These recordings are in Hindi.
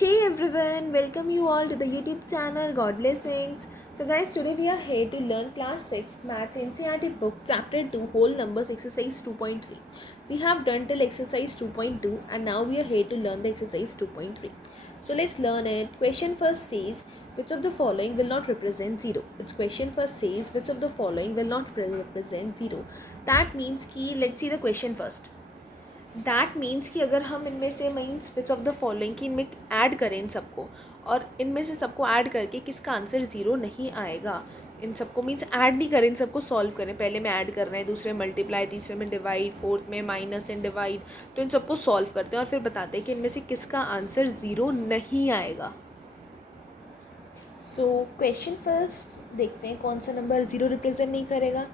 Hey everyone, welcome you all to the YouTube channel God Blessings. So guys, today we are here to learn class 6 Maths NCERT book chapter 2 whole numbers exercise 2.3. We have done till exercise 2.2 and now we are here to learn the exercise 2.3. So let's learn it. Question first says which of the following will not represent 0. Its question first says which of the following will not represent 0. That means कि let's see the question first. That means कि अगर हम इनमें से means which of the following कि इनमें ऐड करें इन सबको और इनमें से सबको ऐड करके किसका आंसर ज़ीरो नहीं आएगा, इन सबको मीन्स ऐड नहीं करें, इन सबको सॉल्व करें. पहले में ऐड कर रहे हैं, दूसरे में मल्टीप्लाई, तीसरे में डिवाइड, फोर्थ में माइनस एंड डिवाइड. तो इन सबको सॉल्व करते हैं और फिर बताते हैं कि इनमें से किसका आंसर ज़ीरो नहीं आएगा. सो क्वेश्चन फर्स्ट देखते हैं कौन सा नंबर ज़ीरो रिप्रेजेंट नहीं करेगा.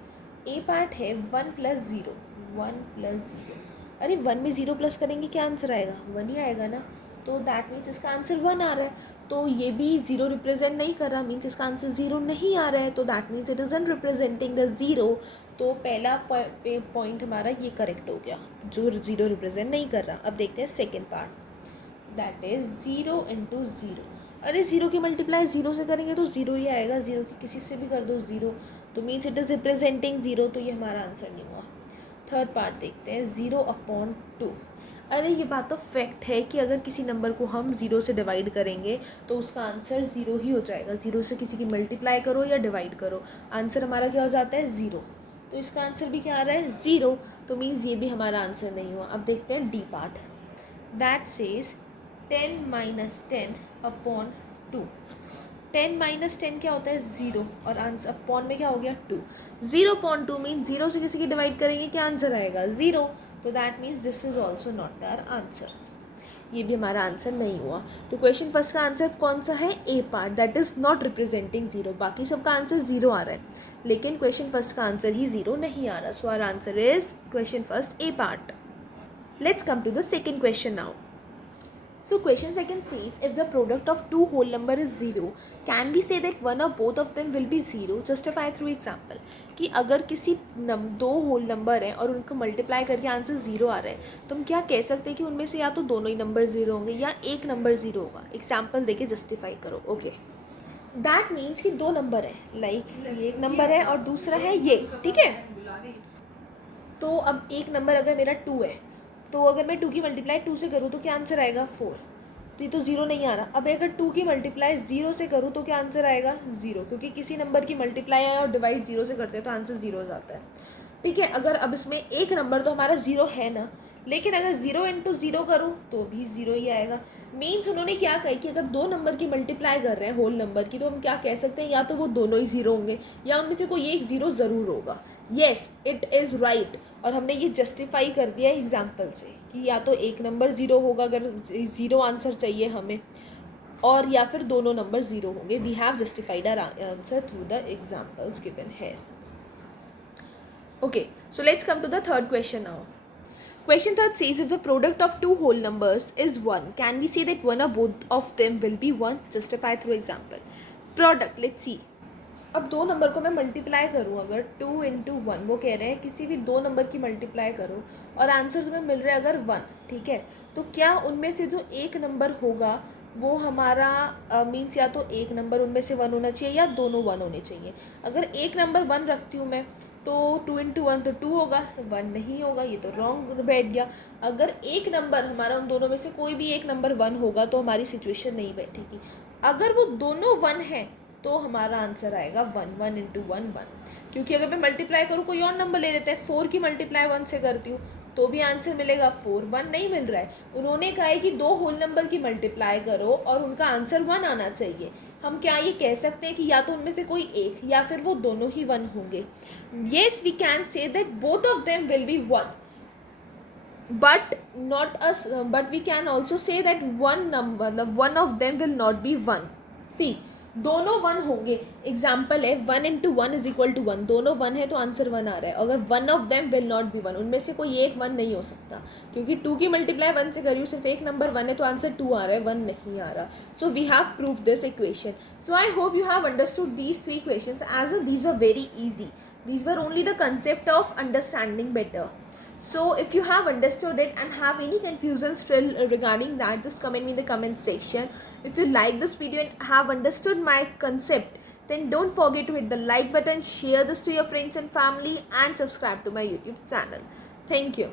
ए पार्ट है 1+0. 1+0. अरे 1 में 0 प्लस करेंगे क्या आंसर आएगा? 1 ही आएगा ना. तो दैट मीन्स इसका आंसर 1 आ रहा है. तो ये भी 0 रिप्रेजेंट नहीं कर रहा, मीन्स इसका आंसर 0 नहीं आ रहा है. तो that means it isn't representing the 0. तो पहला पॉइंट हमारा ये करेक्ट हो गया, जो 0 रिप्रेजेंट नहीं कर रहा. अब देखते हैं सेकेंड पार्ट, दैट इज 0 × 0. अरे 0 की मल्टीप्लाई 0 से करेंगे तो 0 ही आएगा. 0 की किसी से भी कर दो 0, तो मीन्स इट इज़ रिप्रेजेंटिंग 0. तो ये हमारा आंसर नहीं हुआ. थर्ड पार्ट देखते हैं 0/2. अरे ये बात तो फैक्ट है कि अगर किसी नंबर को हम 0 से डिवाइड करेंगे तो उसका आंसर 0 ही हो जाएगा. 0 से किसी की मल्टीप्लाई करो या डिवाइड करो, आंसर हमारा क्या हो जाता है? 0. तो इसका आंसर भी क्या आ रहा है? 0. तो मीन्स ये भी हमारा आंसर नहीं हुआ. अब देखते हैं डी पार्ट, दैट सेज 10 - 10/2. 10 - 10 क्या होता है? 0. और आंसर अपॉन में क्या हो गया? 2. 0/2 मीन 0 से किसी की डिवाइड करेंगे क्या आंसर आएगा? 0. तो that means this is also not our answer. ये भी हमारा आंसर नहीं हुआ. तो क्वेश्चन फर्स्ट का आंसर कौन सा है? A part, that is not representing 0. बाकी सबका आंसर 0 आ रहा है, लेकिन क्वेश्चन फर्स्ट का आंसर ही 0 नहीं आ रहा. So our answer is question first A part. Let's come to the second question now. So question second says if the product of two whole number is 0, can we say that one or both of them will be 0? Justify through example. कि अगर किसी दो होल नंबर हैं और उनको मल्टीप्लाई करके आंसर 0 आ रहा है तो हम क्या कह सकते हैं कि उनमें से या तो दोनों ही नंबर 0 होंगे या एक नंबर 0 होगा. एग्जाम्पल देके जस्टिफाई करो. ओके, दैट मीन्स कि दो नंबर है, लाइक ये एक नंबर है और दूसरा है ये, ठीक है. तो अब एक नंबर अगर मेरा 2 है तो अगर मैं 2 की मल्टीप्लाई 2 से करूँ तो क्या आंसर आएगा? 4. तो ये तो 0 नहीं आ रहा. अब अगर 2 की मल्टीप्लाई 0 से करूँ तो क्या आंसर आएगा? 0, क्योंकि किसी नंबर की मल्टीप्लाई और डिवाइड 0 से करते हैं तो आंसर 0 हो जाता है. ठीक है, अगर अब इसमें एक नंबर तो हमारा 0 है ना, लेकिन अगर 0 × 0 करूँ तो भी 0 ही आएगा. मीन्स उन्होंने क्या कहा कि अगर दो नंबर की मल्टीप्लाई कर रहे हैं होल नंबर की तो हम क्या कह सकते हैं, या तो वो दोनों ही 0 होंगे या उनमें से कोई एक 0 ज़रूर होगा. Yes, it is right. और हमने ये जस्टिफाई कर दिया है एग्जाम्पल से कि या तो एक नंबर 0 होगा अगर 0 आंसर चाहिए हमें, और या फिर दोनों नंबर 0 होंगे. We have justified our answer through the examples given here. Okay, so let's come to the third question now. Question third says if the product of two whole numbers is 1, can we say that one or both of them will be 1? Justify through example. Product, let's see. अब दो नंबर को मैं मल्टीप्लाई करूँ अगर 2 × 1, वो कह रहे हैं किसी भी दो नंबर की मल्टीप्लाई करो और आंसर तुम्हें मिल रहा है अगर 1, ठीक है. तो क्या उनमें से जो एक नंबर होगा वो हमारा मीन्स या तो एक नंबर उनमें से 1 होना चाहिए या दोनों 1 होने चाहिए. अगर एक नंबर 1 रखती हूँ मैं तो 2 × 1 तो 2 होगा, 1 नहीं होगा, ये तो रॉन्ग बैठ गया. अगर एक नंबर हमारा उन दोनों में से कोई भी एक नंबर 1 होगा तो हमारी सिचुएशन नहीं बैठेगी. अगर वो दोनों 1 हैं तो हमारा आंसर आएगा 1. 1 × 1 1. क्योंकि अगर मैं मल्टीप्लाई करूँ कोई और नंबर ले लेते हैं, 4 की मल्टीप्लाई 1 से करती हूँ तो भी आंसर मिलेगा 4. 1 नहीं मिल रहा है. उन्होंने कहा है कि दो होल नंबर की मल्टीप्लाई करो और उनका आंसर 1 आना चाहिए. हम क्या ये कह सकते हैं कि या तो उनमें से कोई एक या फिर वो दोनों ही 1 होंगे? Yes, we can say that both of them will be 1, but not us, but we can also say that one of them will not be 1. See, दोनों 1 होंगे. एग्जाम्पल है 1 × 1 = 1. दोनों 1 है तो आंसर 1 आ रहा है. अगर one of them will not be 1, उनमें से कोई एक 1 नहीं हो सकता, क्योंकि 2 की मल्टीप्लाई 1 से करी, सिर्फ एक नंबर 1 है तो आंसर 2 आ रहा है, 1 नहीं आ रहा. So we have prove this equation. So I hope you have understood these 3 questions as these were very easy. These were only the concept of understanding better. So if you have understood it and have any confusion still regarding that, just comment me in the comment section. If you like this video and have understood my concept, then don't forget to hit the like button, share this to your friends and family, and subscribe to my YouTube channel. Thank you.